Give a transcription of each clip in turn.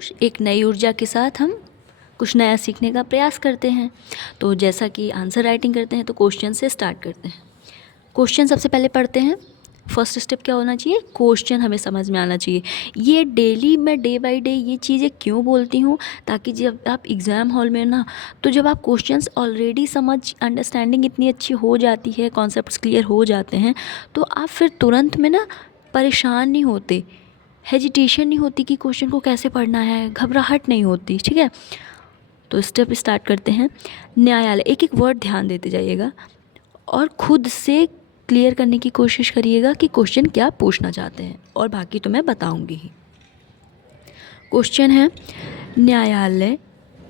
जोश, एक नई ऊर्जा के साथ हम कुछ नया सीखने का प्रयास करते हैं। तो जैसा कि आंसर राइटिंग करते हैं तो क्वेश्चन से स्टार्ट करते हैं। क्वेश्चन सबसे पहले पढ़ते हैं। फर्स्ट स्टेप क्या होना चाहिए, क्वेश्चन हमें समझ में आना चाहिए। ये डेली मैं डे बाय डे ये चीज़ें क्यों बोलती हूँ, ताकि जब आप एग्ज़ाम हॉल में ना, तो जब आप क्वेश्चंस ऑलरेडी समझ, अंडरस्टैंडिंग इतनी अच्छी हो जाती है, कॉन्सेप्ट्स क्लियर हो जाते हैं, तो आप फिर तुरंत में ना परेशान नहीं होते, हेजिटेशन नहीं होती कि क्वेश्चन को कैसे पढ़ना है, घबराहट नहीं होती। ठीक है, तो स्टेप स्टार्ट करते हैं। न्यायालय, एक एक वर्ड ध्यान देते जाइएगा और खुद से क्लियर करने की कोशिश करिएगा कि क्वेश्चन क्या पूछना चाहते हैं, और बाकी तो मैं बताऊंगी ही। क्वेश्चन है, न्यायालय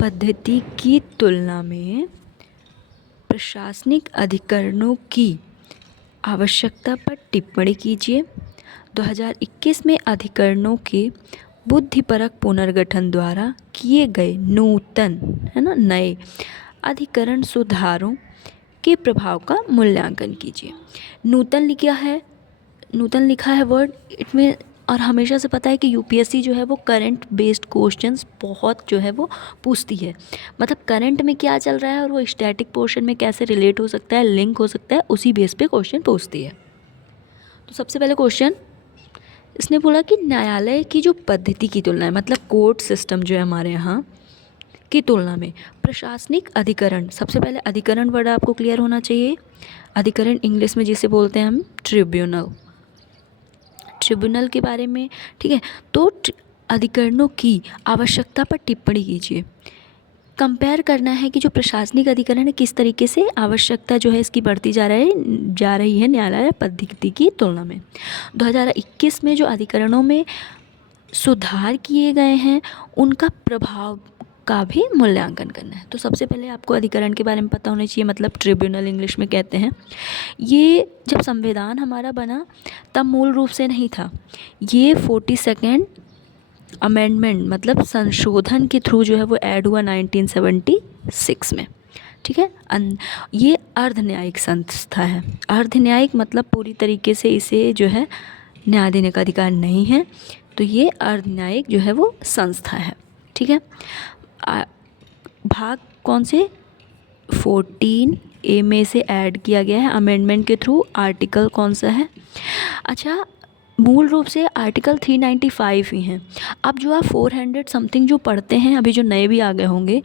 पद्धति की तुलना में प्रशासनिक अधिकरणों की आवश्यकता पर टिप्पणी कीजिए। 2021 में अधिकरणों के बुद्धिपरक पुनर्गठन द्वारा किए गए नूतन, है ना, नए अधिकरण सुधारों के प्रभाव का मूल्यांकन कीजिए। नूतन लिखा है वर्ड इट में, और हमेशा से पता है कि यूपीएससी जो है वो करंट बेस्ड क्वेश्चंस बहुत जो है वो पूछती है। मतलब करंट में क्या चल रहा है और वो स्टैटिक पोर्शन में कैसे रिलेट हो सकता है, लिंक हो सकता है, उसी बेस पे क्वेश्चन पूछती है। तो सबसे पहले क्वेश्चन इसने बोला कि न्यायालय की जो पद्धति की तुलना है, मतलब कोर्ट सिस्टम जो है हमारे यहाँ की तुलना में प्रशासनिक अधिकरण, सबसे पहले अधिकरण वर्ड आपको क्लियर होना चाहिए। अधिकरण इंग्लिश में जिसे बोलते हैं हम ट्रिब्यूनल के बारे में। ठीक है, तो अधिकरणों की आवश्यकता पर टिप्पणी कीजिए। कंपेयर करना है कि जो प्रशासनिक अधिकरण है किस तरीके से आवश्यकता जो है इसकी बढ़ती जा रही है न्यायालय पद्धति की तुलना में। 2021 में जो अधिकरणों में सुधार किए गए हैं उनका प्रभाव का भी मूल्यांकन करना है। तो सबसे पहले आपको अधिकरण के बारे में पता होना चाहिए, मतलब ट्रिब्यूनल इंग्लिश में कहते हैं। ये जब संविधान हमारा बना तब मूल रूप से नहीं था, ये 42nd अमेंडमेंट मतलब संशोधन के थ्रू जो है वो ऐड हुआ 1976 में। ठीक है, ये अर्ध न्यायिक संस्था है। अर्ध न्यायिक मतलब पूरी तरीके से इसे जो है न्याय देने का अधिकार नहीं है, तो ये अर्ध न्यायिक जो है वो संस्था है। ठीक है, भाग कौन से 14A में से ऐड किया गया है अमेंडमेंट के थ्रू। आर्टिकल कौन सा है, अच्छा मूल रूप से आर्टिकल 395 ही हैं। अब जो आप 400 समथिंग जो पढ़ते हैं, अभी जो नए भी आ गए होंगे,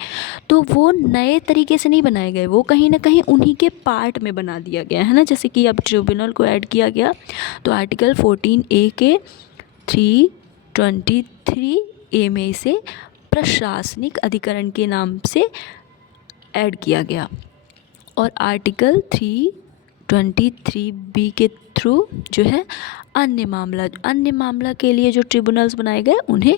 तो वो नए तरीके से नहीं बनाए गए, वो कहीं ना कहीं उन्हीं के पार्ट में बना दिया गया है ना। जैसे कि अब ट्रिब्यूनल को ऐड किया गया तो आर्टिकल 14A के 323A में से प्रशासनिक अधिकरण के नाम से ऐड किया गया, और आर्टिकल 323B के थ्रू जो है अन्य मामला के लिए जो ट्रिब्यूनल्स बनाए गए उन्हें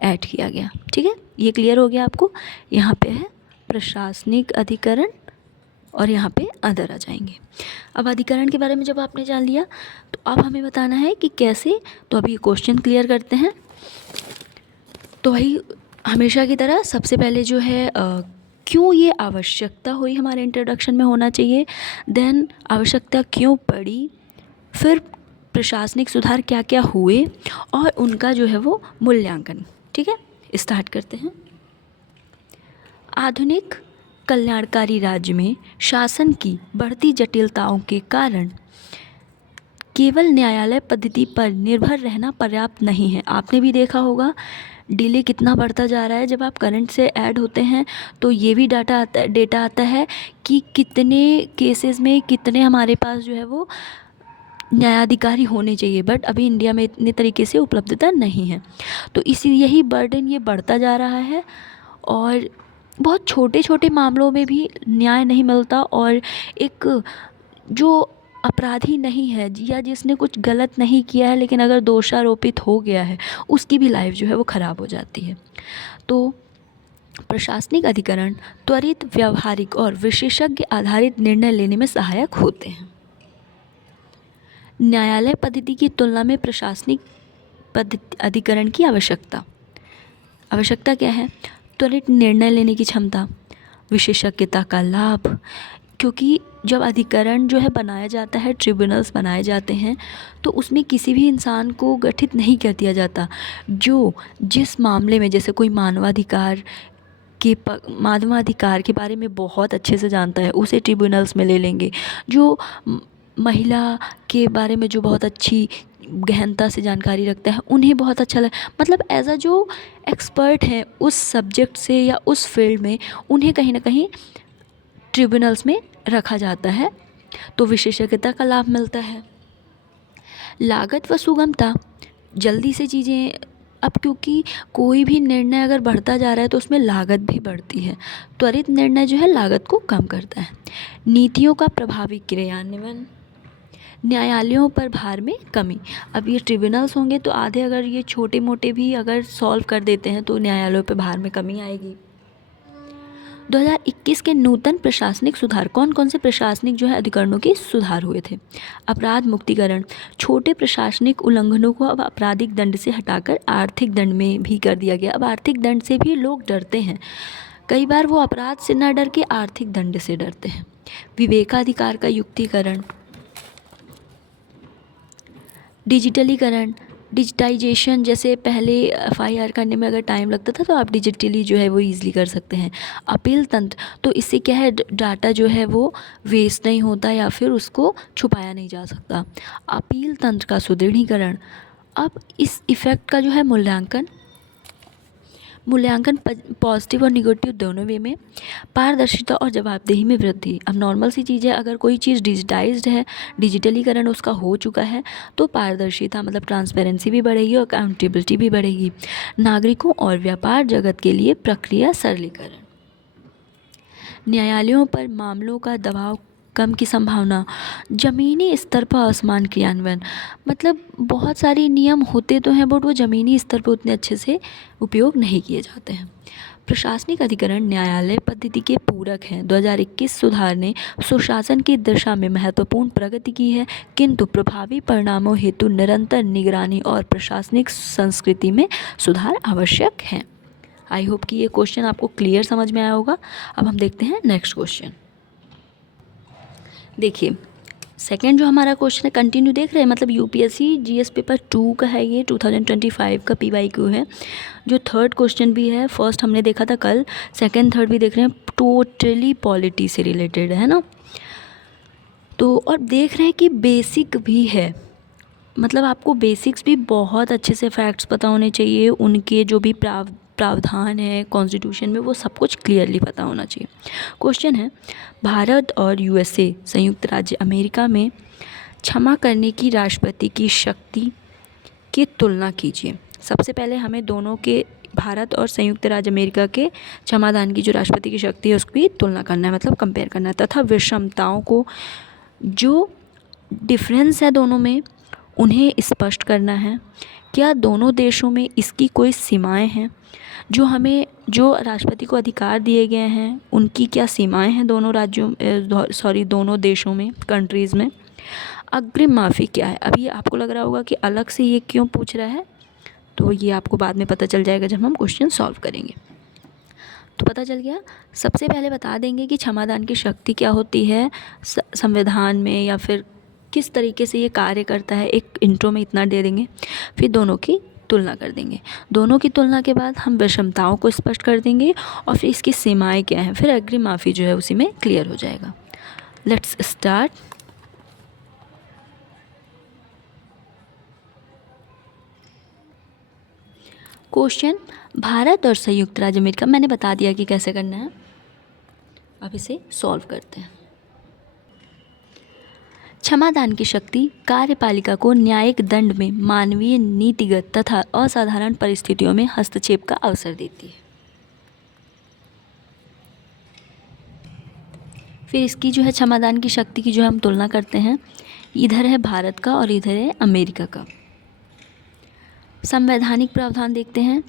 ऐड किया गया। ठीक है, ये क्लियर हो गया आपको। यहाँ पे है प्रशासनिक अधिकरण और यहाँ पे अदर आ जाएंगे। अब अधिकरण के बारे में जब आपने जान लिया तो अब हमें बताना है कि कैसे। तो अभी क्वेश्चन क्लियर करते हैं। तो वही हमेशा की तरह सबसे पहले जो है क्यों ये आवश्यकता हुई हमारे इंट्रोडक्शन में होना चाहिए, देन आवश्यकता क्यों पड़ी, फिर प्रशासनिक सुधार क्या क्या हुए और उनका जो है वो मूल्यांकन। ठीक है, स्टार्ट करते हैं। आधुनिक कल्याणकारी राज्य में शासन की बढ़ती जटिलताओं के कारण केवल न्यायालय पद्धति पर निर्भर रहना पर्याप्त नहीं है। आपने भी देखा होगा डिले कितना बढ़ता जा रहा है। जब आप करंट से ऐड होते हैं तो ये भी डेटा आता है कि कितने केसेस में कितने हमारे पास जो है वो न्यायाधिकारी होने चाहिए, बट अभी इंडिया में इतने तरीके से उपलब्धता नहीं है। तो इसी यही बर्डन ये बढ़ता जा रहा है, और बहुत छोटे छोटे मामलों में भी न्याय नहीं मिलता, और एक जो अपराधी नहीं है या जिसने कुछ गलत नहीं किया है लेकिन अगर दोषारोपित हो गया है उसकी भी लाइफ जो है वो ख़राब हो जाती है। तो प्रशासनिक अधिकरण त्वरित, व्यावहारिक और विशेषज्ञ आधारित निर्णय लेने में सहायक होते हैं। न्यायालय पद्धति की तुलना में प्रशासनिक अधिकरण की आवश्यकता क्या है, त्वरित निर्णय लेने की क्षमता, विशेषज्ञता का लाभ, क्योंकि जब अधिकरण जो है बनाया जाता है, ट्रिब्यूनल्स बनाए जाते हैं, तो उसमें किसी भी इंसान को गठित नहीं कर दिया जाता जो जिस मामले में, जैसे कोई मानवाधिकार के बारे में बहुत अच्छे से जानता है, उसे ट्रिब्यूनल्स में ले लेंगे। जो महिला के बारे में जो बहुत अच्छी गहनता से जानकारी रखता है, उन्हें बहुत अच्छा मतलब एज अ जो एक्सपर्ट हैं उस सब्जेक्ट से या उस फील्ड में, उन्हें कहीं ना कहीं ट्रिब्यूनल्स में रखा जाता है, तो विशेषज्ञता का लाभ मिलता है। लागत व सुगमता, जल्दी से चीज़ें, अब क्योंकि कोई भी निर्णय अगर बढ़ता जा रहा है तो उसमें लागत भी बढ़ती है, त्वरित निर्णय जो है लागत को कम करता है। नीतियों का प्रभावी क्रियान्वयन, न्यायालयों पर भार में कमी, अब ये ट्रिब्यूनल्स होंगे तो आधे अगर ये छोटे मोटे भी अगर सॉल्व कर देते हैं तो न्यायालयों पर भार में कमी आएगी। 2021 के नूतन प्रशासनिक सुधार, कौन कौन से प्रशासनिक जो है अधिकरणों के सुधार हुए थे? अपराध मुक्तिकरण, छोटे प्रशासनिक उल्लंघनों को अब आपराधिक दंड से हटाकर आर्थिक दंड में भी कर दिया गया। अब आर्थिक दंड से भी लोग डरते हैं, कई बार वो अपराध से न डर के आर्थिक दंड से डरते हैं। विवेकाधिकार का युक्तिकरण, डिजिटलीकरण, डिजिटाइजेशन, जैसे पहले FIR करने में अगर टाइम लगता था तो आप डिजिटली जो है वो ईज़िली कर सकते हैं। अपील तंत्र, तो इससे क्या है, डाटा जो है वो वेस्ट नहीं होता या फिर उसको छुपाया नहीं जा सकता। अपील तंत्र का सुदृढ़ीकरण, अब इस इफ़ेक्ट का जो है मूल्यांकन पॉजिटिव और निगेटिव दोनों वे में। पारदर्शिता और जवाबदेही में वृद्धि, अब नॉर्मल सी चीज़ है, अगर कोई चीज़ डिजिटाइज्ड है, डिजिटलीकरण उसका हो चुका है, तो पारदर्शिता मतलब ट्रांसपेरेंसी भी बढ़ेगी और अकाउंटेबिलिटी भी बढ़ेगी। नागरिकों और व्यापार जगत के लिए प्रक्रिया सरलीकरण, न्यायालयों पर मामलों का दबाव कम की संभावना, ज़मीनी स्तर पर आसमान क्रियान्वयन, मतलब बहुत सारे नियम होते तो हैं बट वो ज़मीनी स्तर पर उतने अच्छे से उपयोग नहीं किए जाते हैं। प्रशासनिक अधिकरण न्यायालय पद्धति के पूरक हैं। 2021 सुधार ने सुशासन की दिशा में महत्वपूर्ण प्रगति की है, किंतु प्रभावी परिणामों हेतु निरंतर निगरानी और प्रशासनिक संस्कृति में सुधार आवश्यक है। आई होप कि ये क्वेश्चन आपको क्लियर समझ में आया होगा। अब हम देखते हैं नेक्स्ट क्वेश्चन। देखिए सेकंड जो हमारा क्वेश्चन है, कंटिन्यू देख रहे हैं, मतलब UPSC GS पेपर 2 का है, ये 2025 का PYQ है। जो थर्ड क्वेश्चन भी है, फर्स्ट हमने देखा था कल, सेकंड थर्ड भी देख रहे हैं, टोटली पॉलिटी से रिलेटेड है ना। तो और देख रहे हैं कि बेसिक भी है, मतलब आपको बेसिक्स भी बहुत अच्छे से फैक्ट्स पता होने चाहिए, उनके जो भी प्रावधान है कॉन्स्टिट्यूशन में, वो सब कुछ क्लियरली पता होना चाहिए। क्वेश्चन है, भारत और USA संयुक्त राज्य अमेरिका में क्षमा करने की राष्ट्रपति की शक्ति की तुलना कीजिए। सबसे पहले हमें दोनों के, भारत और संयुक्त राज्य अमेरिका के क्षमादान की जो राष्ट्रपति की शक्ति है उसकी तुलना करना है, मतलब कंपेयर करना है, तथा विषमताओं को, जो डिफरेंस है दोनों में, उन्हें स्पष्ट करना है। क्या दोनों देशों में इसकी कोई सीमाएं हैं? जो राष्ट्रपति को अधिकार दिए गए हैं उनकी क्या सीमाएं हैं दोनों देशों में, कंट्रीज़ में? अग्रिम माफ़ी क्या है? अभी आपको लग रहा होगा कि अलग से ये क्यों पूछ रहा है, तो ये आपको बाद में पता चल जाएगा जब हम क्वेश्चन सॉल्व करेंगे। तो पता चल गया। सबसे पहले बता देंगे कि क्षमादान की शक्ति क्या होती है संविधान में, या फिर किस तरीके से ये कार्य करता है, एक इंट्रो में इतना दे देंगे। फिर दोनों की तुलना कर देंगे। दोनों की तुलना के बाद हम विषमताओं को स्पष्ट कर देंगे और फिर इसकी सीमाएं क्या हैं, फिर अग्रिम माफ़ी जो है उसी में क्लियर हो जाएगा। Let's start. क्वेश्चन, भारत और संयुक्त राज्य अमेरिका, मैंने बता दिया कि कैसे करना है, अब इसे सॉल्व करते हैं। क्षमादान की शक्ति कार्यपालिका को न्यायिक दंड में मानवीय, नीतिगत तथा असाधारण परिस्थितियों में हस्तक्षेप का अवसर देती है। फिर इसकी जो है क्षमादान की शक्ति की जो हम तुलना करते हैं, इधर है भारत का और इधर है अमेरिका का। संवैधानिक प्रावधान देखते हैं।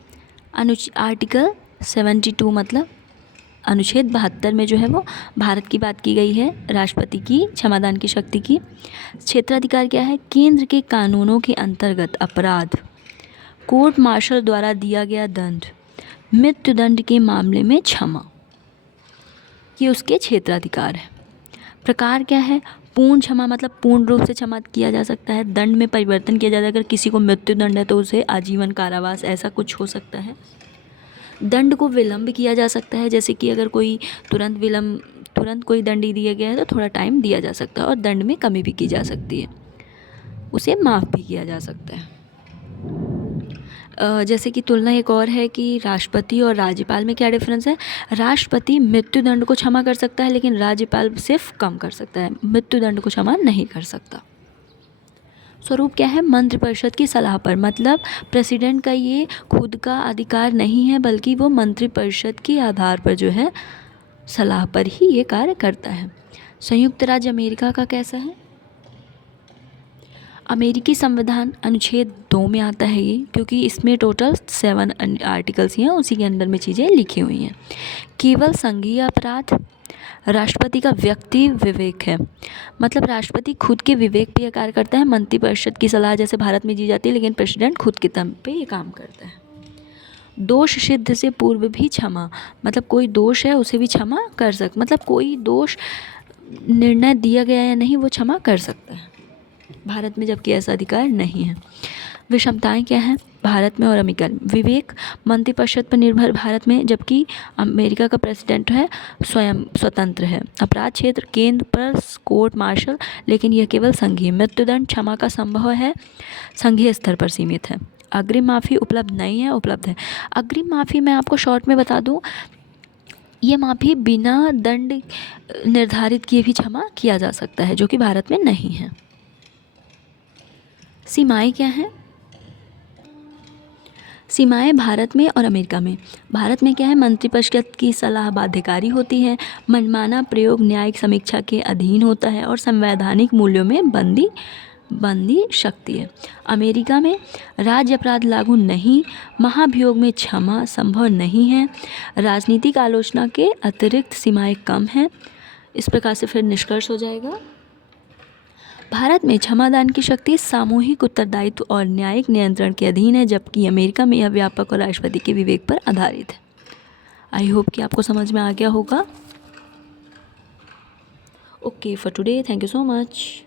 आर्टिकल 72 मतलब अनुच्छेद 72 में जो है वो भारत की बात की गई है, राष्ट्रपति की क्षमादान की शक्ति की। क्षेत्राधिकार क्या है? केंद्र के कानूनों के अंतर्गत अपराध, कोर्ट मार्शल द्वारा दिया गया दंड, मृत्युदंड के मामले में क्षमा, ये उसके क्षेत्राधिकार है। प्रकार क्या है? पूर्ण क्षमा मतलब पूर्ण रूप से क्षमा किया जा सकता है। दंड में परिवर्तन किया जाता है, अगर किसी को मृत्यु दंड है तो उसे आजीवन कारावास ऐसा कुछ हो सकता है। दंड को विलंब किया जा सकता है, जैसे कि अगर कोई तुरंत कोई दंड दिया गया है तो थोड़ा टाइम दिया जा सकता है, और दंड में कमी भी की जा सकती है, उसे माफ़ भी किया जा सकता है। जैसे कि तुलना एक और है कि राष्ट्रपति और राज्यपाल में क्या डिफरेंस है। राष्ट्रपति मृत्युदंड को क्षमा कर सकता है, लेकिन राज्यपाल सिर्फ कम कर सकता है, मृत्युदंड को क्षमा नहीं कर सकता। स्वरूप क्या है? मंत्रिपरिषद की सलाह पर, मतलब प्रेसिडेंट का ये खुद का अधिकार नहीं है, बल्कि वो मंत्रिपरिषद के आधार पर जो है सलाह पर ही ये कार्य करता है। संयुक्त राज्य अमेरिका का कैसा है? अमेरिकी संविधान अनुच्छेद 2 में आता है ये, क्योंकि इसमें टोटल 7 आर्टिकल्स हैं, उसी के अंदर में चीज़ें लिखी हुई हैं। केवल संघीय अपराध, राष्ट्रपति का व्यक्ति विवेक है, मतलब राष्ट्रपति खुद के विवेक पे यह कार्य करता है। मंत्रिपरिषद की सलाह जैसे भारत में दी जाती है, लेकिन प्रेसिडेंट खुद के दम पे ये काम करता है। दोष सिद्ध से पूर्व भी क्षमा, मतलब कोई दोष है उसे भी क्षमा कर सकता, मतलब कोई दोष निर्णय दिया गया या नहीं वो क्षमा कर सकता है भारत में, जबकि ऐसा अधिकार नहीं है। विषमताएं क्या हैं भारत में और अमेरिका में? विवेक मंत्रिपरिषद पर निर्भर भारत में, जबकि अमेरिका का प्रेसिडेंट है स्वयं स्वतंत्र है। अपराध क्षेत्र केंद्र पर कोर्ट मार्शल, लेकिन यह केवल संघीय। मृत्युदंड क्षमा का संभव है, संघीय स्तर पर सीमित है। अग्रिम माफ़ी उपलब्ध नहीं है, उपलब्ध है। अग्रिम माफ़ी मैं आपको शॉर्ट में बता दूं, ये माफ़ी बिना दंड निर्धारित किए भी क्षमा किया जा सकता है, जो कि भारत में नहीं है। सीमाएं क्या हैं? सीमाएं भारत में और अमेरिका में। भारत में क्या है? मंत्रिपरिषद की सलाह बाध्यकारी होती है, मनमाना प्रयोग न्यायिक समीक्षा के अधीन होता है, और संवैधानिक मूल्यों में बंदी शक्ति है। अमेरिका में राज्य अपराध लागू नहीं, महाभियोग में क्षमा संभव नहीं है, राजनीतिक आलोचना के अतिरिक्त सीमाएं कम हैं। इस प्रकार से फिर निष्कर्ष हो जाएगा, भारत में क्षमादान की शक्ति सामूहिक उत्तरदायित्व और न्यायिक नियंत्रण के अधीन है, जबकि अमेरिका में यह व्यापक और राष्ट्रपति के विवेक पर आधारित है। आई होप कि आपको समझ में आ गया होगा। Okay for today, thank you so much.